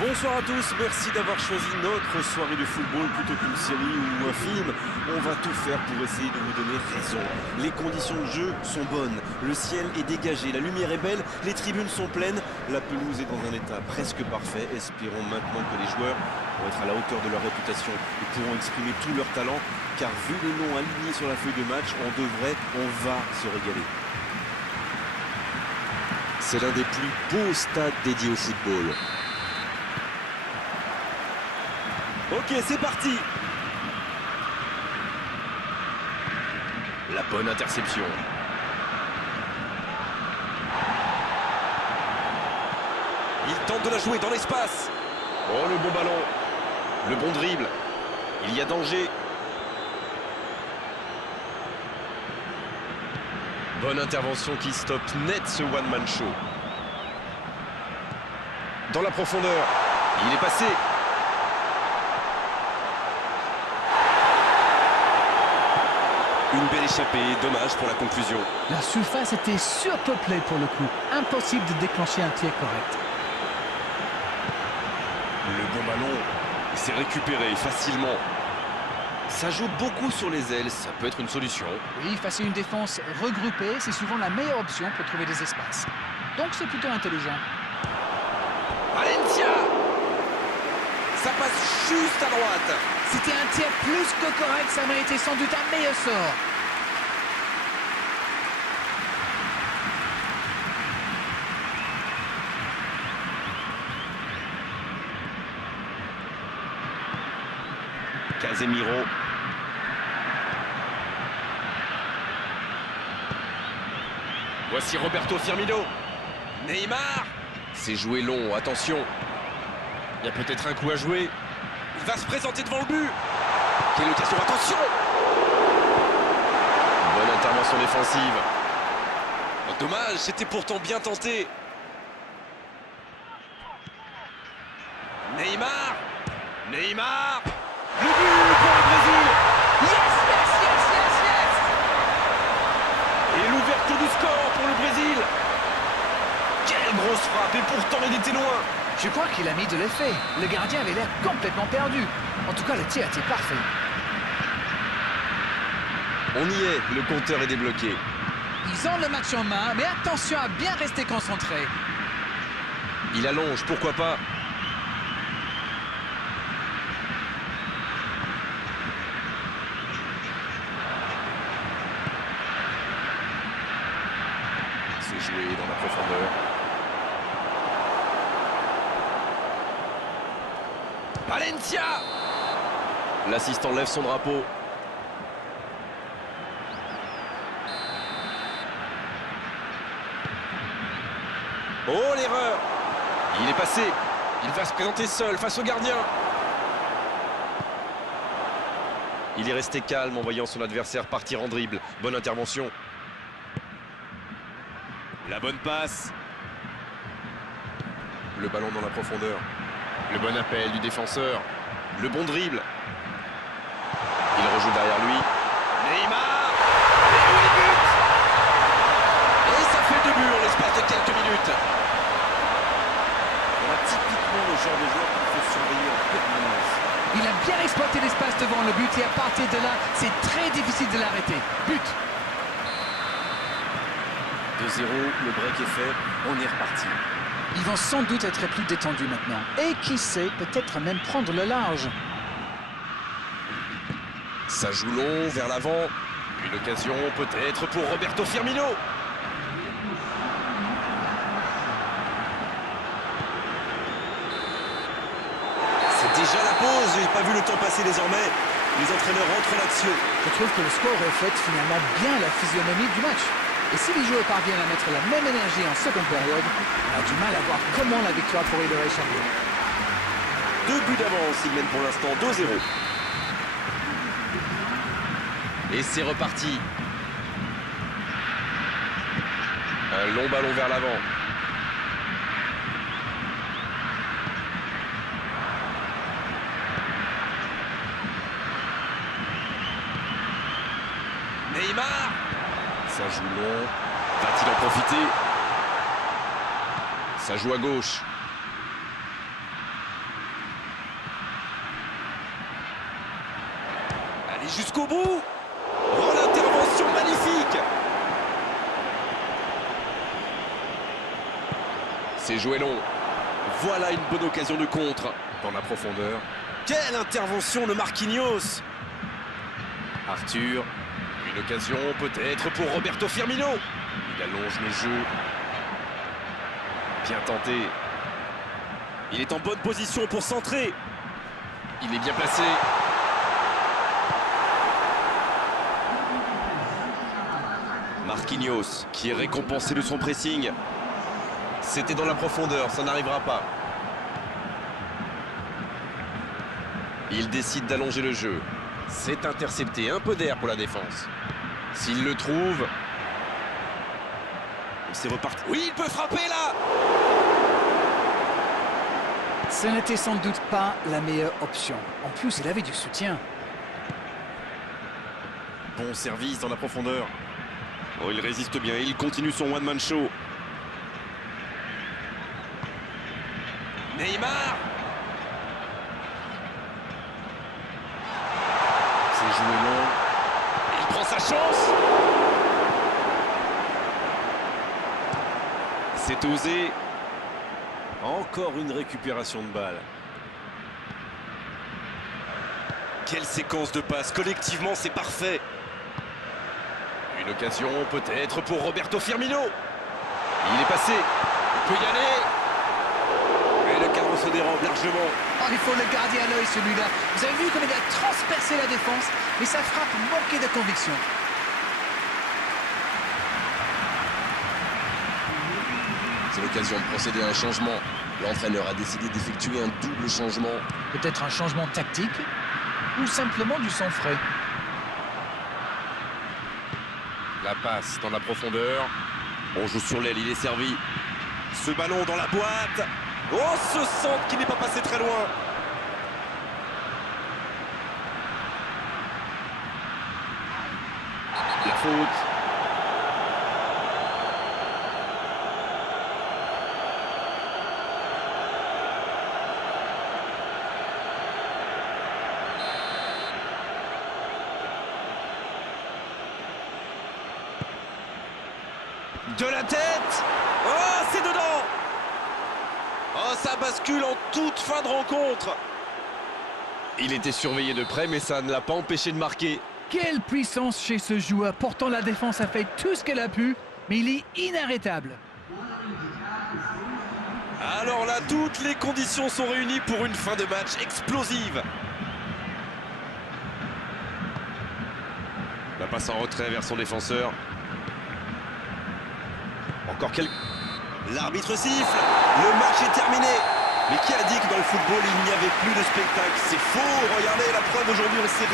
Bonsoir à tous, merci d'avoir choisi notre soirée de football plutôt qu'une série ou un film. On va tout faire pour essayer de vous donner raison. Les conditions de jeu sont bonnes, le ciel est dégagé, la lumière est belle, les tribunes sont pleines, la pelouse est dans un état presque parfait. Espérons maintenant que les joueurs vont être à la hauteur de leur réputation et pourront exprimer tout leur talent, car vu les noms alignés sur la feuille de match, on va se régaler. C'est l'un des plus beaux stades dédiés au football. Ok, c'est parti. La bonne interception. Il tente de la jouer dans l'espace. Oh, le bon ballon. Le bon dribble. Il y a danger. Bonne intervention qui stoppe net ce one-man show. Dans la profondeur. Il est passé. Une belle échappée, dommage pour la conclusion. La surface était surpeuplée pour le coup. Impossible de déclencher un tir correct. Le bon ballon s'est récupéré facilement. Ça joue beaucoup sur les ailes, ça peut être une solution. Oui, face à une défense regroupée, c'est souvent la meilleure option pour trouver des espaces. Donc c'est plutôt intelligent. Valencia! Ça passe juste à droite. C'était un tir plus que correct, ça méritait sans doute un meilleur sort. Casemiro. Voici Roberto Firmino. Neymar. C'est joué long, attention. Il y a peut-être un coup à jouer. Il va se présenter devant le but. Quelle occasion, attention. Bonne intervention défensive. Oh, dommage, c'était pourtant bien tenté. Neymar. Neymar. Le but pour le Brésil. Yes, yes, yes, yes, yes. Et l'ouverture du score pour le Brésil. Quelle grosse frappe, et pourtant il était loin. Je crois qu'il a mis de l'effet. Le gardien avait l'air complètement perdu. En tout cas, le tir était parfait. On y est, le compteur est débloqué. Ils ont le match en main, mais attention à bien rester concentré. Il allonge, pourquoi pas. C'est joué dans la profondeur. Valencia! L'assistant lève son drapeau. Oh, l'erreur! Il est passé. Il va se présenter seul face au gardien. Il est resté calme en voyant son adversaire partir en dribble. Bonne intervention. La bonne passe. Le ballon dans la profondeur. Le bon appel du défenseur. Le bon dribble. Il rejoue derrière lui. Neymar. Et oui, but. Et ça fait 2 buts en l'espace de quelques minutes. Voilà typiquement le genre de joueur qu'il faut surveiller en permanence. Il a bien exploité l'espace devant le but et à partir de là, c'est très difficile de l'arrêter. But. 2-0, le break est fait, on est reparti. Ils vont sans doute être plus détendus maintenant. Et qui sait, peut-être même prendre le large. Ça joue long, vers l'avant. Une occasion peut-être pour Roberto Firmino. C'est déjà la pause, j'ai pas vu le temps passer désormais. Les entraîneurs rentrent en action. Je trouve que le score reflète finalement bien la physionomie du match. Et si les joueurs parviennent à mettre la même énergie en seconde période, on a du mal à voir comment la victoire pourrait leur échapper. 2 buts d'avance, ils mènent pour l'instant 2-0. Et c'est reparti. Un long ballon vers l'avant. Neymar. Ça joue long. Va-t-il en profiter? Ça joue à gauche. jusqu'au bout. Oh, l'intervention magnifique. C'est joué long. Voilà une bonne occasion de contre. Dans la profondeur. Quelle intervention de Marquinhos. Arthur. Une occasion peut-être pour Roberto Firmino. Il allonge le jeu. Bien tenté. Il est en bonne position pour centrer. Il est bien placé. Marquinhos qui est récompensé de son pressing. C'était dans la profondeur, ça n'arrivera pas. Il décide d'allonger le jeu. C'est intercepté, un peu d'air pour la défense. S'il le trouve... C'est reparti. Oui, il peut frapper là. Ce n'était sans doute pas la meilleure option. En plus, il avait du soutien. Bon service dans la profondeur. Oh, il résiste bien, il continue son one-man show. Neymar. C'est joué long. Il prend sa chance. C'est osé. Encore une récupération de balle. Quelle séquence de passes. Collectivement, c'est parfait. Une occasion peut-être pour Roberto Firmino. Il est passé. Il peut y aller. Et le cadre se dérobe largement. Oh, il faut le garder à l'œil celui-là. Vous avez vu comme il a transpercé la défense, mais sa frappe manquait de conviction. C'est l'occasion de procéder à un changement. L'entraîneur a décidé d'effectuer un double changement. Peut-être un changement tactique ou simplement du sang frais. La passe dans la profondeur. On joue sur l'aile, il est servi. Ce ballon dans la boîte. Oh, ce centre qui n'est pas passé très loin. La faute. De la tête. Oh, c'est dedans. Oh, ça bascule en toute fin de rencontre. Il était surveillé de près, mais ça ne l'a pas empêché de marquer. Quelle puissance chez ce joueur. Pourtant, la défense a fait tout ce qu'elle a pu, mais il est inarrêtable. Alors là, toutes les conditions sont réunies pour une fin de match explosive. La passe en retrait vers son défenseur. Encore quelques... L'arbitre siffle. Le match est terminé. Mais qui a dit que dans le football, il n'y avait plus de spectacle? C'est faux. Regardez la preuve aujourd'hui, on s'est